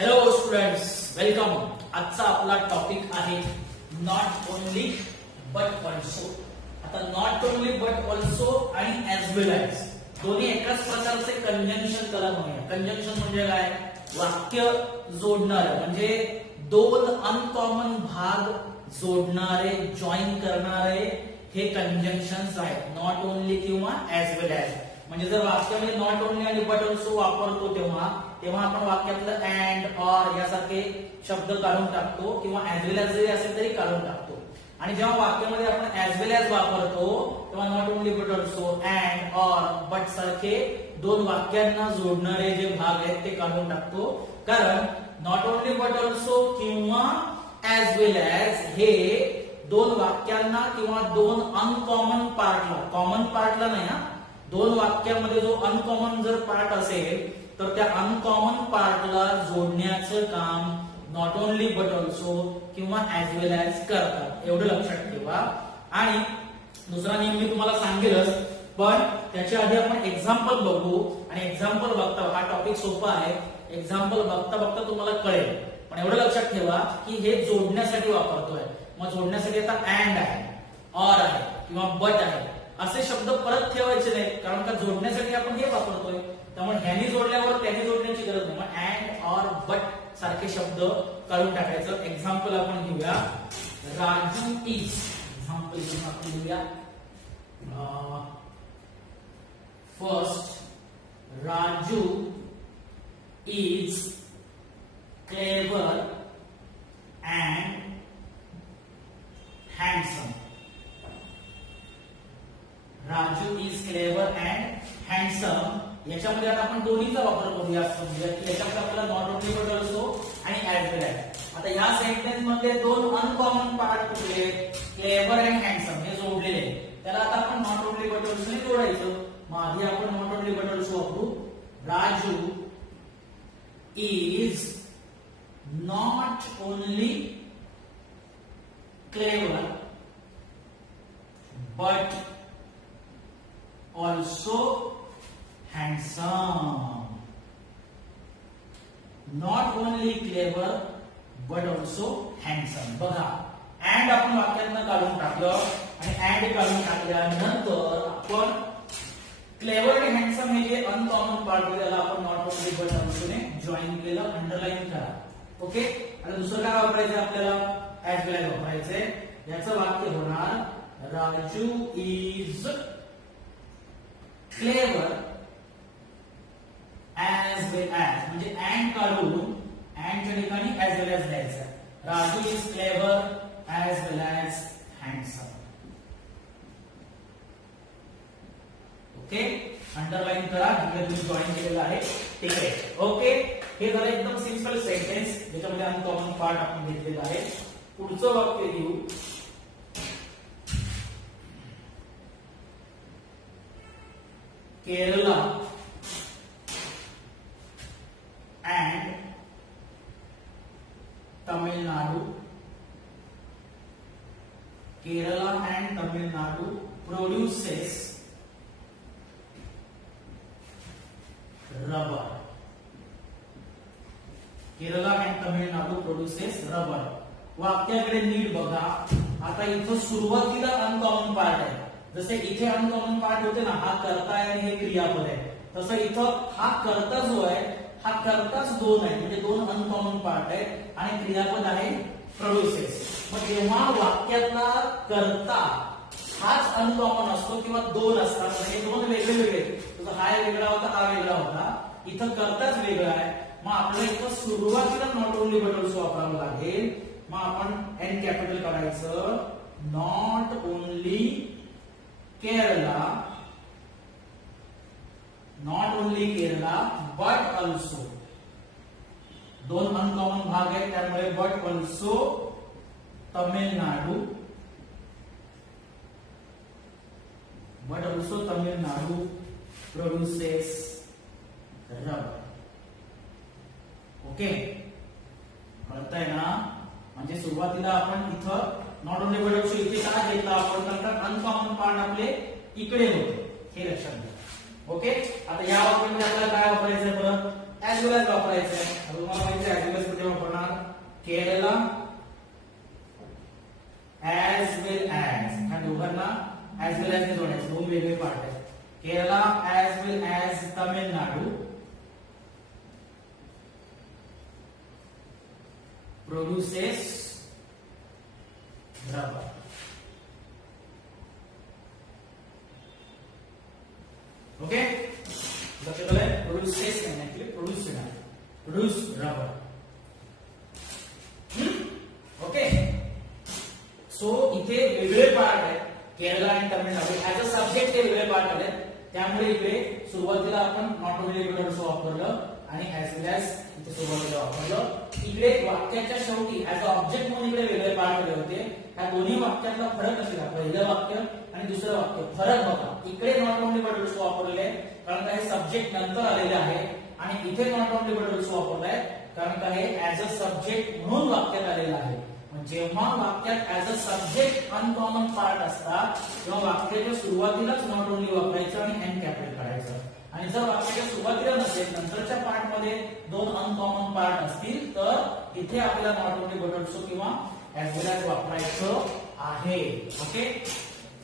Hello students, welcome. आजचा आपला topic आहे नॉट ओनली बट ऑल्सो. आता नॉट ओनली बट ऑल्सो आणि ऍज वेल ऍज दोन्ही एकाच प्रकारचे कंजंक्शन त्याला म्हणूया. कंजंक्शन म्हणजे काय? वाक्य जोडणारे, म्हणजे दोन अनकॉमन भाग जोडणारे, जॉईन करणारे हे कंजंक्शन्स आहेत. नॉट ओनली किंवा ऍज वेल ऍज. म्हणजे जर वाक्यामध्ये नॉट ओनली आणि बट ऑल्सो वापरतो तेव्हा आपण वाक्यातलं अँड, ऑर यासारखे शब्द काढून टाकतो किंवा ऍज वेल ऍज जरी असेल तरी काढून टाकतो. आणि जेव्हा वाक्यामध्ये आपण ऍज वेल ऍज वापरतो तेव्हा not only but also, and, or, but सारखे दोन वाक्यांना जोडणारे जे भाग आहेत ते काढून टाकतो. कारण नॉट ओनली बट ऑल्सो किंवा ऍज वेल ऍज हे दोन वाक्यांना किंवा दोन अनकॉमन पार्टला, कॉमन पार्टला नाही हा, दोन वाक्यामध्ये जो अनकॉमन जर पार्ट असेल तर त्या अनकॉमन पार्टला जोडण्याचं काम नॉट ओनली बट ऑल्सो किंवा ऍज वेल ऍज करतात. एवढं लक्षात ठेवा. आणि दुसरा नियम मी तुम्हाला सांगेलच, पण त्याच्या आधी आपण एक्झाम्पल बघू. आणि एक्झाम्पल बघता, हा टॉपिक सोपा आहे, एक्झाम्पल बघता बघता तुम्हाला कळेल. पण एवढं लक्षात ठेवा की हे जोडण्यासाठी वापरतोय. मग जोडण्यासाठी आता अँड आहे, ऑर आहे किंवा बट आहे असे शब्द परत ठेवायचे नाहीत, कारण का जोडण्यासाठी आपण हे वापरतोय. त्यामुळे ह्यानी जोडल्यावर त्याने जोडण्याची गरज नाही. मग अँड, ऑर, बट सारखे शब्द काढून टाकायचं. एक्झाम्पल आपण घेऊया. राजू इज, एक्झाम्पल आपण घेऊया. First, Raju is clever and handsome. Raju is clever and handsome. याच्यामध्ये आता आपण दोन्हीचा वापर करूया. समजूया की याच्यामध्ये आपल्याला नॉट ओनली बट ऑल्सो आणि ऍज वेल ऍज. आता या सेंटेन्स मध्ये दोन अनकॉमन पार्ट कुठले? क्लेवर अँड हँडसम हे जोडलेले. त्याला आता आपण नॉट ओनली बट ऑल्सो ने जोडायचं. मग आधी आपण नॉट ओनली बट ऑल्सो वापरू. Raju is not only clever but also handsome. Not only clever but also handsome. बघा, and आपण वाक्यातनं काढून टाकलं आणि and काढून टाकल्यानंतर आपण क्लेवर आणि हँडसम हे जे अनकॉमन पार्ट आहे त्याला आपण नॉट ओनली बट ऑल्सो ने जॉईन केलं. अंडरलाईन करा. ओके. आणि दुसरं काय वापरायचं आपल्याला? ऍज वेल ऍज वापरायचंय. याचं वाक्य होणार Raju is clever as well as. म्हणजे अँड काढून अँडच्या ठिकाणी ऍज वेल ऍज द्यायचं. Raju is clever as well as handsome. Okay. Underline करा जिथे तुम्ही जॉईन केलेलं आहे तिकडे. ओके. हे झालं एकदम सिंपल सेंटेन्स ज्याच्यामध्ये अनकॉमन पार्ट आपण घेतलेला आहे. पुढचं वाक्य घेऊ. Kerala and Tamil Nadu. Kerala and Tamil Nadu produces rubber. Kerala and Tamil Nadu produces rubber. वाक्याकडे नीट बघा. आता इथं सुरुवातीला अनकॉमन पार्ट आहे. जसे इथे अनकॉमन पार्ट होते ना, हा कर्ता आहे आणि हे क्रियापद आहे, तसं इथं हा कर्ता जो आहे हा कर्ताच दोन आहे, म्हणजे दोन अनकॉमन पार्ट आहे आणि क्रियापद आहे प्रोड्युसेस. मग जेव्हा वाक्यातला कर्ता हाच अनकॉमन असतो किंवा दोन असतात, हे दोन वेगळे वेगळे, जसं हा वेगळा होता हा वेगळा होता, इथं कर्ताच वेगळा आहे. मग आपल्याला इथं सुरुवातीला नॉट ओनली बट ऑल्सो वापरावं लागेल. मग आपण एन कॅपिटल करायचं. Not only Kerala, not only Kerala but also, दोन अनकॉमन भाग आहेत त्यामुळे but also Tamil Nadu produces rubber. Okay. कळतंय ना? म्हणजे सुरुवातीला आपण इथं नॉट ओनली बट ऑल्सो इथे काय घेतला आपण, कारण अनकॉमन पार्ट आपले इकडे होते, हे लक्षात घ्या. ओके. आता या वाक्यामध्ये आपल्याला काय वापरायचंय? परत ऍज वेल ऍज वापरायचंय. तुम्हाला माहिती आहे ऍज वेल एज जोडायचं, दोन वेगळे पार्ट आहेत. Kerala as well as Tamil Nadu produces rubber. Okay, लक्ष दिलंय, produces नाही actually produce नाही, produce rubber. ओके, सो इथे वेगळे पार्ट आहेत, केरला आणि तामिळनाडू ऍज अ सब्जेक्ट हे वेगळे पार्ट आले, त्यामुळे इकडे सुरुवातीला आपण नॉट ओनली बट ऑल्सो वापरलं आणि ऍज वेल एज इथे सुरुवातीला वापरलं. इकडे वाक्याच्या शेवटी ऍज अ ऑब्जेक्ट म्हणून इकडे वेगळे पार्ट आले होते. ह्या दोन्ही वाक्यातला फरक असेल, पहिलं वाक्य आणि दुसरं वाक्य, फरक बघा. इकडे नॉट ओनली बट ऑल्सो वापरले कारण का हे सब्जेक्ट नंतर आलेले आहे, आणि इथे नॉट ओनली बट ऑल्सो वापरलाय कारण का हे ऍज अ सब्जेक्ट म्हणून वाक्यात आलेलं आहे. जेव्हा वाक्यात as a subject uncommon part असतात तेव्हा वाक्याच्या सुरुवातीलाच नॉट ओनली वापरायचं आणि एन कॅपिटल काढायचं. आणि जर वाक्याच्या सुरुवातीला नसेल, नंतरच्या पार्ट मध्ये दोन अनकॉमन पार्ट असतील, तर इथे आपल्याला नॉट ओनली बट ऑल्सो किंवा ऍज वेल एज वापरायचं आहे. ओके,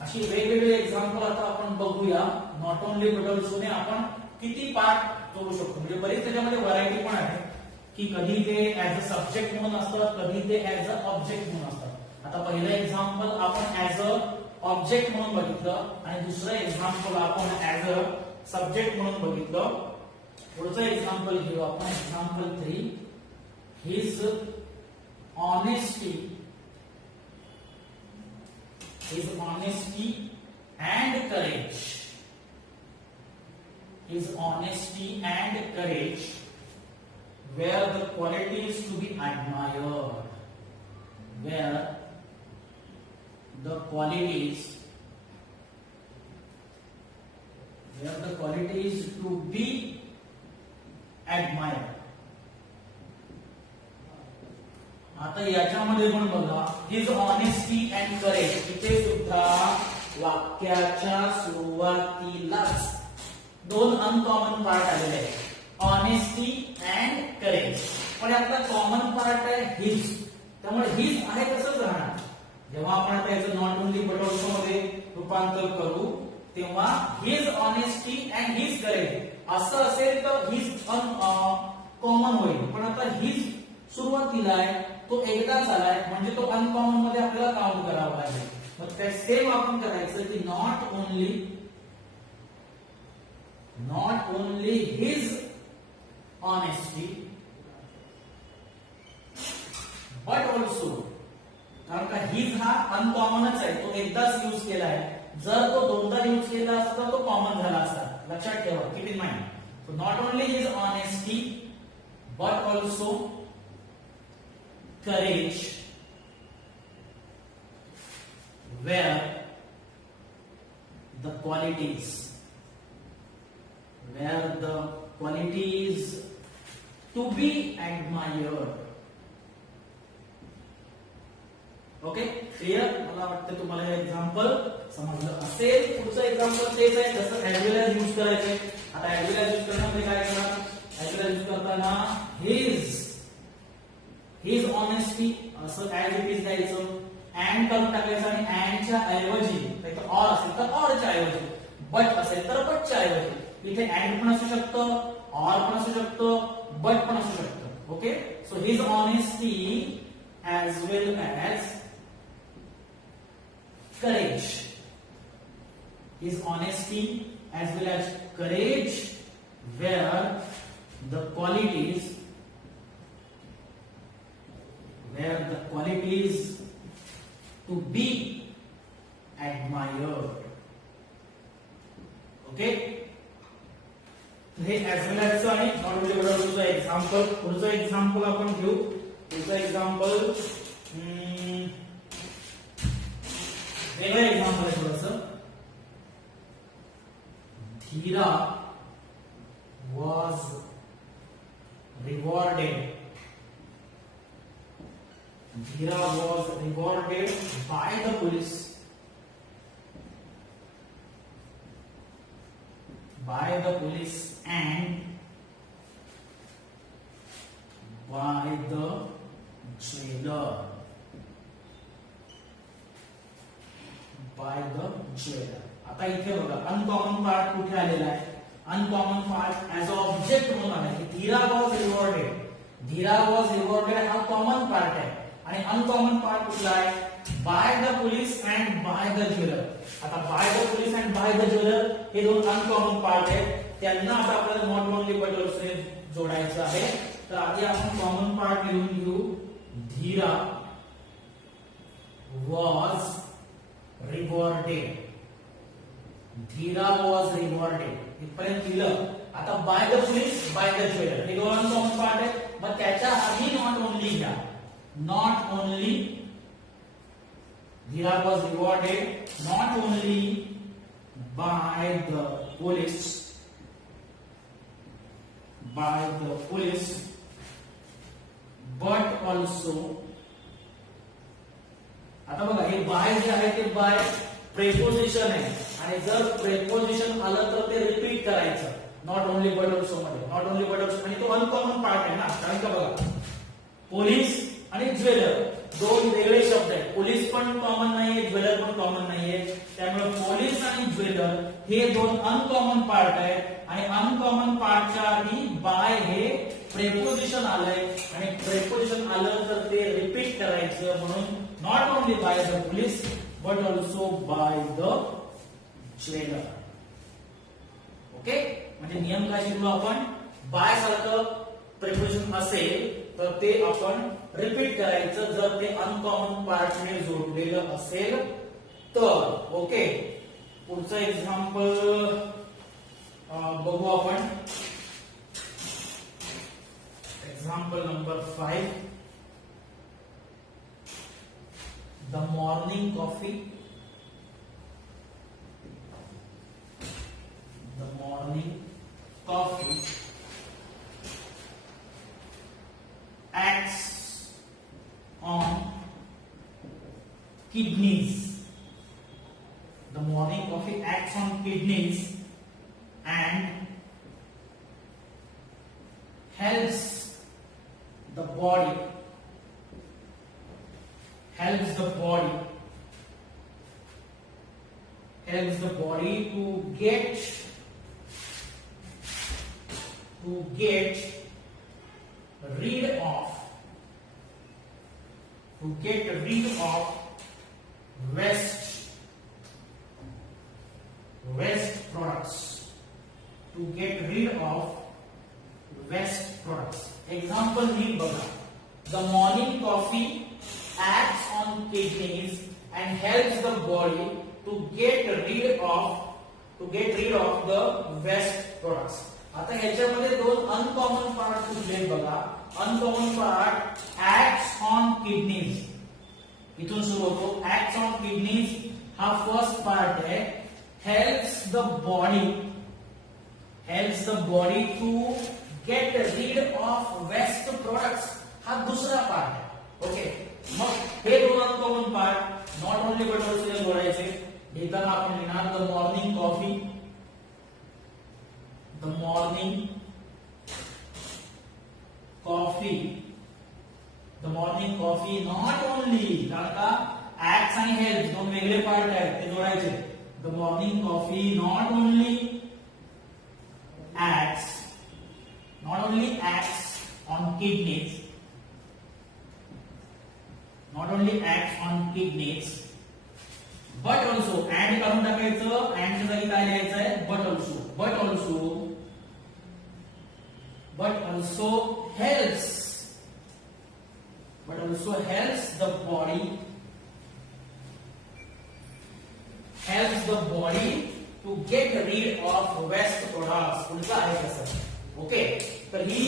अशी वेगवेगळे एक्झाम्पल आता आपण बघूया. नॉट ओनली बट ऑल्सो ने आपण किती पार्ट जोडू शकतो, म्हणजे बरीच त्याच्यामध्ये व्हरायटी पण आहे की कधी ते ऍज अ सब्जेक्ट म्हणून असतात, कधी ते ऍज अ ऑब्जेक्ट म्हणून असतात. आता पहिलं एक्झाम्पल आपण ऍज अ ऑब्जेक्ट म्हणून बघितलं आणि दुसरं एक्झाम्पल आपण ऍज अ सब्जेक्ट म्हणून बघितलं. पुढचं एक्झाम्पल घेऊ आपण, example 3. His honesty and courage. His honesty and courage were the qualities to be admired. Where the qualities to be admired. आता याच्यामध्ये पण बघा, हिज ऑनेस्टी अँड करेज, इथे सुद्धा वाक्याच्या सुरुवातीलाच दोन अनकॉमन पार्ट आलेले आहेत, ऑनेस्टी अँड करेज. पण यातला कॉमन पार्ट आहे हिज, त्यामुळे हिज आहे तसंच राहणार. जेव्हा आपण आता याचं नॉट ओनली बट ऑल्सो मध्ये रूपांतर करू तेव्हा his honesty and his courage असं असेल तर हिज कॉमन होईल. पण आता हिज सुरुवातीला आहे, तो एकदाच आलाय, म्हणजे तो अनकॉमन मध्ये आपल्याला काउंट करावा लागेल. मग ते सेम आपण करायचं की not only his honesty but also, कारण का हिज हा अनकॉमनच आहे, तो एकदाच यूज केला आहे. जर तो दोनदा यूज केला असता तर तो कॉमन झाला असता. लक्षात ठेवा, keep in mind. So not only his honesty but also courage where the qualities to be admired. Okay, clear? मला वाटतं तुम्हाला हे एक्झाम्पल समजलं असेल. पुढचं एक्झाम्पल तेच आहे, जसं ऍज वेल एज यूज करायचंय. आता ऍज वेल एज यूज करण्यामध्ये काय करणार, ऍज वेल एज यूज करताना हिज ऑनेस्टी असं ऍज इट इज द्यायचं, अँड करून टाकायचं आणि अँडच्या ऐवजी नाही तर ऑर असेल तर ऑरच्या ऐवजी, बट असेल तर बटच्या ऐवजी. इथे अँड पण असू शकतं, ऑर पण असू शकतं, बट पण असू शकतं. Okay, so his honesty as well as courage. His honesty as well as courage were the qualities to be admired. Okay, हे as well as आणि not only but also example. पुढचं example आपण घेऊ. पुढचं example वेगळं example आहे थोडंसं. Dhira was rewarded by the police and by the jailer. By the jeweller. आता इथे बघा अनकॉमन पार्ट कुठे आलेला आहे. Uncommon part as a object म्हणून आला आहे. Dhira was rewarded. Dhira was rewarded हा कॉमन पार्ट आहे आणि अनकॉमन पार्ट कुठला आहे. By the police and by the jeweller. आता by the police and by the jeweller हे दोन अनकॉमन पार्ट आहेत. त्यांना आता आपल्याला नॉट ओनली बट ऑल्सो जोडायचं आहे. तर आधी आपण कॉमन पार्ट लिहून घेऊ. Dhira was rewarded. Dhira was rewarded इथपर्यंत लिहिलं. आता by the police by the jeweller हे दोन अनकॉमन पार्ट आहेत. मग त्याच्या आधी नॉट ओनली घ्या. Not only Dhira was rewarded not only by the police but also. आता बघा हे बाय जे आहे ते बाय प्रेपोजिशन आहे आणि जर प्रेपोजिशन आलं तर ते रिपीट करायचं. नॉट ओनली बट ऑल्सो मध्ये नॉट ओनली बट ऑल्सो आणि तो अनकॉमन पार्ट आहे ना. कारण का बघा पोलीस आणि ज्वेलर दोन वेगळे शब्द आहेत. पोलीस पण कॉमन नाहीये ज्वेलर पण कॉमन नाहीये. त्यामुळे पोलीस आणि ज्वेलर हे दोन अनकॉमन पार्ट आहेत आणि अनकॉमन पार्टच्या आधी बाय हे प्रेपोजिशन आलंय आणि प्रेपोजिशन आलं तर ते रिपीट करायचं. म्हणून not only by the police but also bye the jeweller. Okay म्हणजे नियम काय शिकलो आपण. बाय सारखं प्रेपोजिशन असेल तर ते आपण रिपीट करायचं जर ते अनकॉमन पार्टने जोडलेलं असेल तर. ओके पुढचं एक्झाम्पल बघू आपण. Example number 5. The morning coffee. The morning coffee acts on kidneys. The morning coffee acts on kidneys and helps the body to get rid of waste products. Example नीट बघा. The morning coffee acts on kidneys and helps the body to get rid of the waste products. आता ह्याच्यामध्ये दोन uncommon part कुठले बघा. Uncommon part acts on kidneys. इथून सुरू होतो. Acts on kidneys हा फर्स्ट पार्ट आहे. Helps the body to get rid of waste products हा दुसरा पार्ट आहे. ओके मग हे दोन uncommon part not only but also जोडायचे. लिहिताना आपण लिहिणार the morning coffee. The morning coffee not only कारण का acts आणि helps दोन वेगळे पार्ट आहेत ते जोडायचे. The morning coffee not only acts on kidneys but also and काढून टाकायचं. and च्या जागी काय लिहायचं आहे but also helps the body to get rid of waste products. पुढचं आहे कसं. ओके तर ही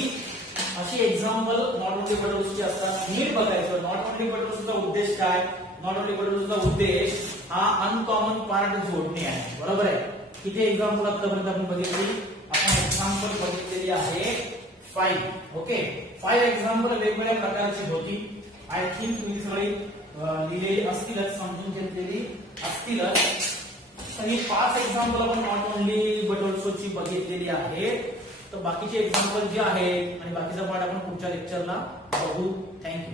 अशी एक्झाम्पल नॉट ओनली बट ऑल्सोची असतात. नीट बघायचं. नॉट ओनली बट ऑल्सोचा उद्देश काय. नॉट ओनली बट ऑल्सोचा उद्देश हा अनकॉमन पार्ट जोडणे आहे. बरोबर आहे. किती एक्झाम्पल आतापर्यंत आपण बघितली. आपण एक्झाम्पल बघितलेली आहे 5. ओके 5 एक्झाम्पल वेगवेगळ्या प्रकारची होती. आय थिंक तुम्ही सगळी लिहिलेली असतीलच समजून घेतलेली असतीलच. तर ही 5 एक्झाम्पल आपण नॉट ओनली बट ऑल्सोची बघितलेली आहे. तर बाकीचे एक्झाम्पल जे आहेत आणि बाकीचा पार्ट आपण पुढच्या लेक्चरला बघू. थँक्यू.